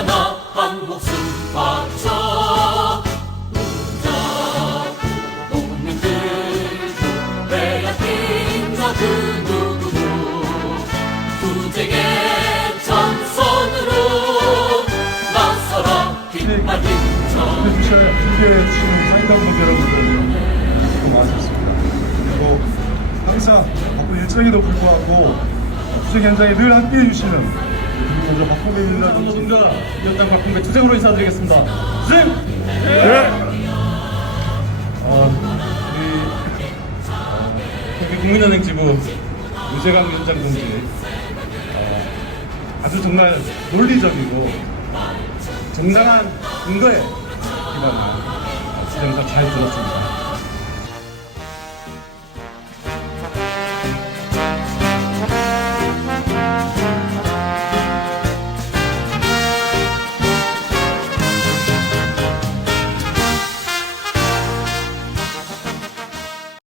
하나 한 목숨 바쳐. 그리고 항상 바쁜 일정에도 불구하고 투쟁 현장에 늘 함께해 주시는 먼저 박홍민이라든지 모두가 위원장 박홍배 투쟁으로 인사드리겠습니다. 투쟁! 어, 우리 어, 경기 국민은행 지부 유재강 위원장 동지 어, 아주 정말 논리적이고 정당한 근거에 기반한 투쟁사 잘 들었습니다.